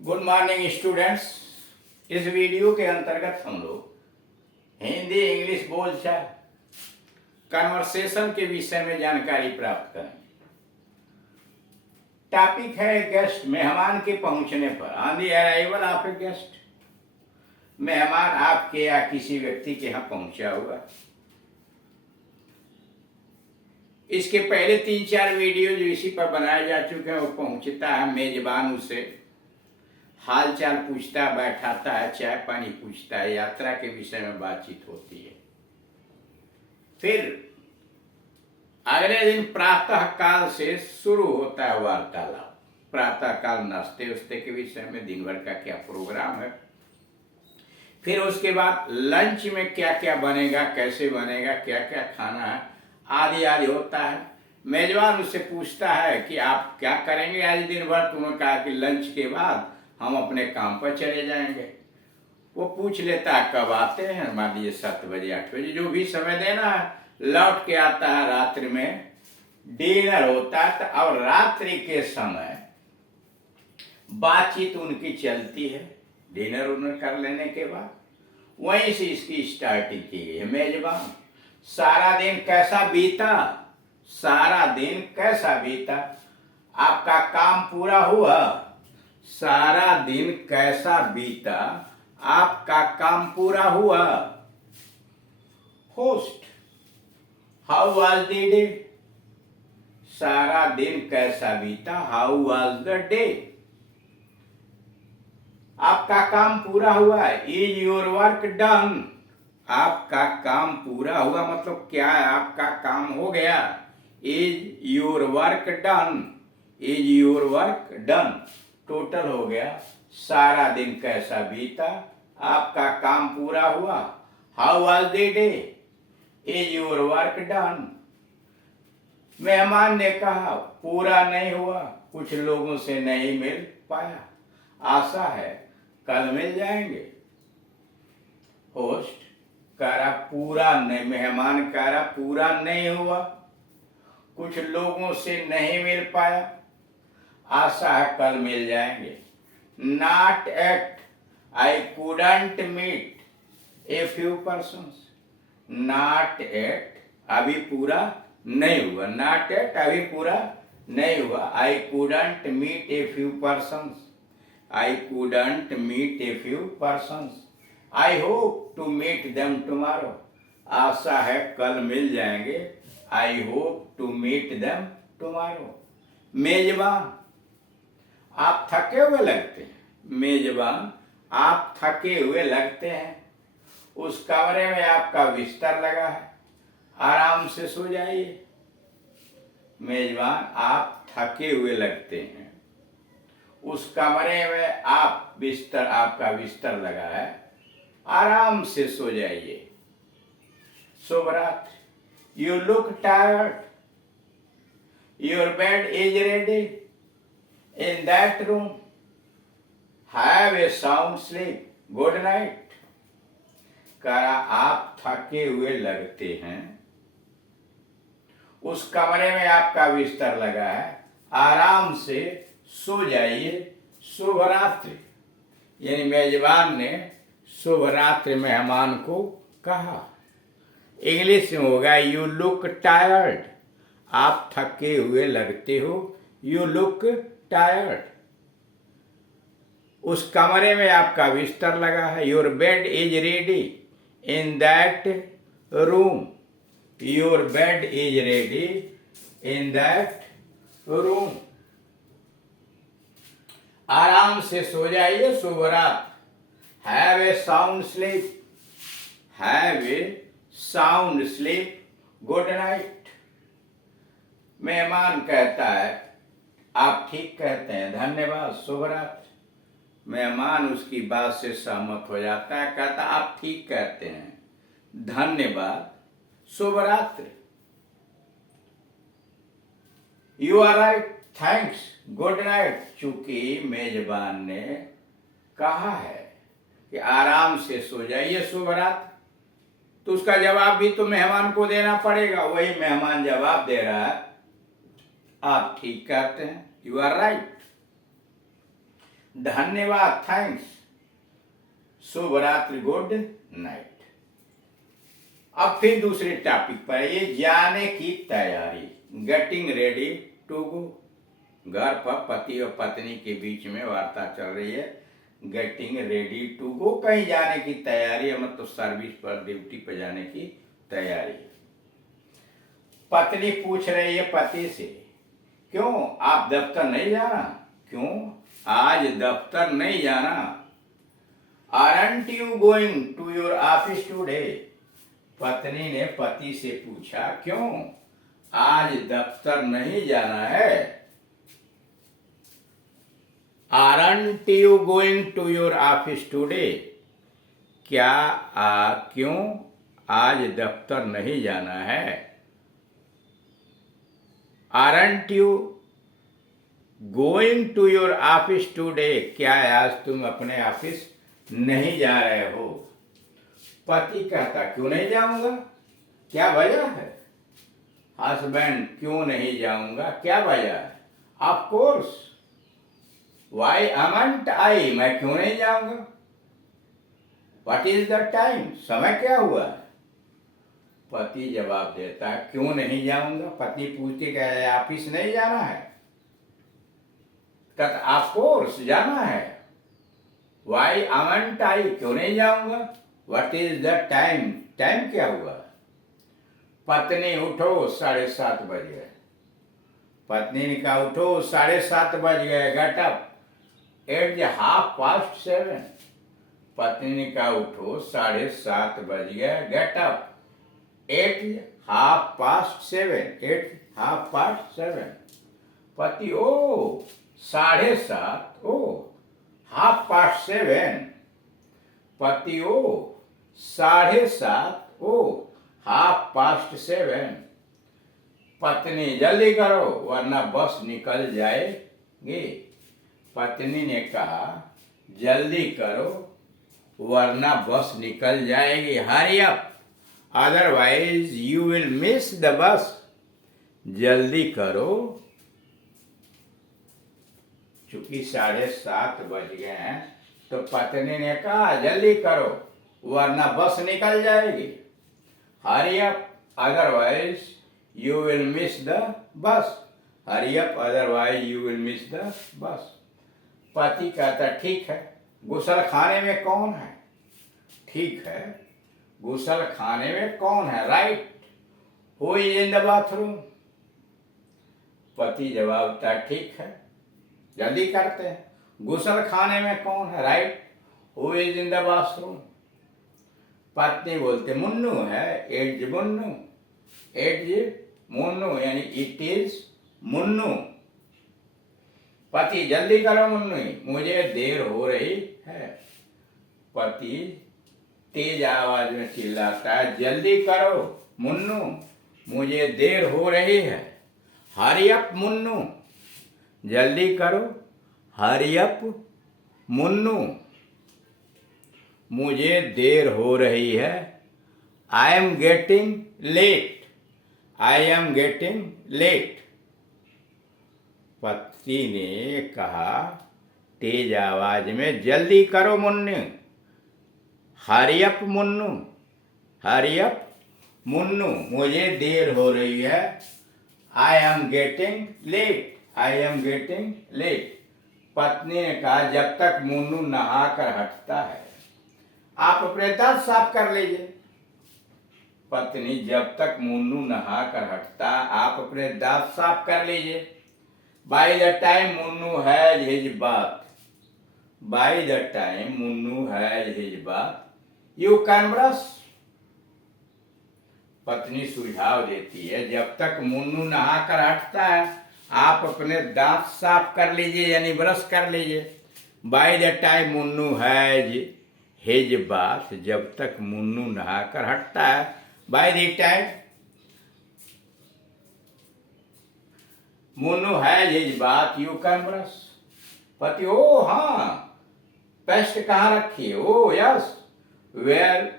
Good morning students. इस video के अंतर्गत हम लोग हिंदी इंग्लिश बोलचाल कन्वर्सेशन के विषय में जानकारी प्राप्त करेंगे। टॉपिक है गेस्ट, मेहमान के पहुंचने पर। On the arrival of A guest, मेहमान आपके या किसी व्यक्ति के यहाँ पहुंचा हुआ। इसके पहले 3-4 वीडियो जो इसी पर बनाए जा चुके हैं, वो पहुंचता है, मेजबान उसे हाल चाल पूछता है, बैठाता है, चाय पानी पूछता है, यात्रा के विषय में बातचीत होती है। फिर अगले दिन प्रातः काल से शुरू होता है वार्तालाप। प्रातः काल नाश्ते उस्ते के विषय में, दिन भर का क्या प्रोग्राम है। फिर उसके बाद लंच में क्या क्या बनेगा, कैसे बनेगा, क्या क्या खाना है, आदि आदि होता है। मेजबान उससे पूछता है कि आप क्या करेंगे आज दिन भर। तुमने कहा कि लंच के बाद हम अपने काम पर चले जाएंगे। वो पूछ लेता है कब आते हैं, मान लीजिए 7 बजे 8 बजे, जो भी समय देना है। लौट के आता है, रात्रि में डिनर होता है। और रात्रि के समय बातचीत उनकी चलती है। डिनर उन्हें कर लेने के बाद वहीं से इसकी स्टार्टिंग की गई है। मेजबान, सारा दिन कैसा बीता, सारा दिन कैसा बीता, आपका काम पूरा हुआ, सारा दिन कैसा बीता, आपका काम पूरा हुआ। Host, how was the day, सारा दिन कैसा बीता, हाउ वाज द डे, आपका काम पूरा हुआ। इज योर वर्क डन, आपका काम पूरा हुआ मतलब क्या है, आपका काम हो गया। Is your work done, is your work done, total हो गया। सारा दिन कैसा बीता, आपका काम पूरा हुआ। How was the day, is your work done. मेहमान ने कहा पूरा नहीं हुआ, कुछ लोगों से नहीं मिल पाया, आशा है कल मिल जाएंगे। होस्ट कह रहा पूरा नहीं, मेहमान कह रहा पूरा नहीं हुआ, कुछ लोगों से नहीं मिल पाया, आशा है कल मिल जाएंगे। Not yet, I couldn't meet a few persons. Not yet, अभी पूरा नहीं हुआ। नॉट एट, अभी पूरा नहीं हुआ। I couldn't meet a few persons, I couldn't meet a few persons. I hope to meet them tomorrow, आशा है कल मिल जाएंगे। I hope to meet them tomorrow. मेजबान, आप थके हुए लगते हैं। मेजबान, आप थके हुए लगते हैं। उस कमरे में आपका बिस्तर लगा है, आराम से सो जाइए। मेजबान, आप थके हुए लगते हैं। उस कमरे में आपका बिस्तर लगा है, आराम से सो जाइए। शुभ रात्रि। You look tired, your bed is ready in that room, have a sound sleep, good night। कहा आप थके हुए लगते हैं, उस कमरे में आपका बिस्तर लगा है, आराम से सो जाइए। शुभ रात्रि। यानी मेजबान ने शुभ रात्रि मेहमान को कहा। इंग्लिश में होगा यू लुक टायर्ड, आप थके हुए लगते हो। You look tired. उस कमरे में आपका बिस्तर लगा है। Your bed is ready in that room, your bed is ready in that room. आराम से सो जाइए। शुभ रात। Have a sound sleep, have a sound sleep, good night. मेहमान कहता है आप ठीक कहते हैं, धन्यवाद, शुभ रात्रि। मेहमान उसकी बात से सहमत हो जाता है, कहता आप ठीक कहते हैं, धन्यवाद, शुभ रात्रि। You are right, thanks, good night. चूंकि मेजबान ने कहा है कि आराम से सो जाइए, शुभ रात्रि, तो उसका जवाब भी तो मेहमान को देना पड़ेगा। वही मेहमान जवाब दे रहा है, आप ठीक कहते हैं, यू आर राइट। धन्यवाद, थैंक्स, शुभ रात्रि, गुड नाइट। अब फिर दूसरे टॉपिक पर, ये जाने की तैयारी, गेटिंग रेडी टू गो। घर पर पति और पत्नी के बीच में वार्ता चल रही है, गेटिंग रेडी टू गो, कहीं जाने की तैयारी है, मतलब सर्विस पर, ड्यूटी पर जाने की तैयारी। पत्नी पूछ रही है पति से, क्यों आप दफ्तर नहीं जाना? क्यों आज दफ्तर नहीं जाना? Aren't you going to your office today? पत्नी ने पति से पूछा, क्यों आज दफ्तर नहीं जाना है? Aren't you going to your office today? क्यों आज दफ्तर नहीं जाना है? Aren't you going to your office today? क्या आज तुम अपने ऑफिस नहीं जा रहे हो? पति कहता, क्यों नहीं जाऊंगा, क्या वजह है? हस्बैंड, क्यों नहीं जाऊंगा, क्या वजह है? ऑफ कोर्स, वाई अमंट आई, मैं क्यों नहीं जाऊंगा? व्हाट इज द टाइम, समय क्या हुआ है? पति जवाब देता है, क्यों नहीं जाऊंगा? पत्नी पूछती, क्या ऑफिस नहीं जाना है? कहता, ऑफ कोर्स जाना है। वाई अमंट आई, क्यों नहीं जाऊंगा? What is the time, time क्या हुआ? पत्नी, उठो 7:30 बज गए। पत्नी ने कहा, उठो 7:30 बज गए, गेट अप एट द 7:30। पत्नी ने कहा, उठो 7:30 बज गए, गेट अप एट 7:30, एट 7:30। पति, ओ 7:30, ओ 7:30। पति, ओ 7:30, ओ 7:30। पत्नी, जल्दी करो वरना बस निकल जाएगी। पत्नी ने कहा, जल्दी करो वरना बस निकल जाएगी। Hurry up otherwise you will miss the bus. जल्दी करो, चूंकि 7:30 बज गए हैं तो पत्नी ने कहा, जल्दी करो वरना बस निकल जाएगी। Hurry up otherwise you will miss the bus. Hurry up otherwise you will miss the bus. पति कहता, ठीक है, गुसल खाने में कौन है? ठीक है, गुसल खाने में कौन है? Right, who is in the bathroom? पति जवाब देता, ठीक है, जल्दी करते हैं, गुसल खाने में कौन है? Right, who is in the bathroom? पत्नी बोलते, मुन्नू है, इट मुन्नू, इट मुन्नू, यानी इट इज मुन्नू। पति, जल्दी करो मुन्नू, मुझे देर हो रही है। पति तेज आवाज में चिल्लाता है, जल्दी करो मुन्नू, मुझे देर हो रही है। हरी अप मुन्नू, जल्दी करो, हरी अप मुन्नू, मुझे देर हो रही है। I am getting late, I am getting late. पति ने कहा तेज आवाज में, जल्दी करो Munnu, hurry up Munnu, hurry up Munnu, मुझे देर हो रही है। I am getting late, I am getting late. पत्नी ने कहा, जब तक मुन्नू नहा कर हटता है आप अपने दांत साफ कर लीजिए। पत्नी, जब तक मुन्नू नहा कर हटता आप अपने दांत साफ कर लीजिए। By the time Munnu has his bath, bye the time Munnu has his bath you can brush. पत्नी सुझाव देती है, जब तक मुन्नू नहा कर हटता है आप अपने दांत साफ कर लीजिए, यानी ब्रश कर लीजिए। By the time Munnu has his bath, जब तक मुन्नू नहा कर हटता है। By the time Munnu has his bath you can brush. पति, ओ हाँ, पेस्ट कहाँ रखी है? Oh yes, where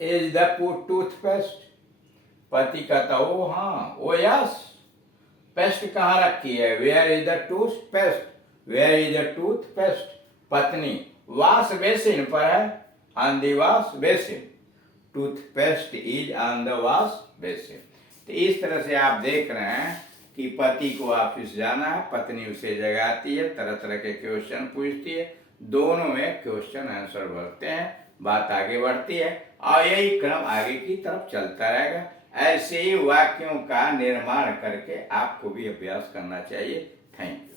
is the toothpaste? पति कहता, ओ हाँ, ओ यस, पेस्ट कहाँ रखी है? Where is the toothpaste? Where is the toothpaste, पत्नी वॉश बेसिन पर है, on the wash basin, toothpaste is on the wash basin. तो इस तरह से आप देख रहे हैं कि पति को ऑफिस जाना है, पत्नी उसे जगाती है, तरह तरह के क्वेश्चन पूछती है, दोनों में क्वेश्चन आंसर भरते हैं, बात आगे बढ़ती है और यही क्रम आगे की तरफ चलता रहेगा। ऐसे ही वाक्यों का निर्माण करके आपको भी अभ्यास करना चाहिए। Thank you.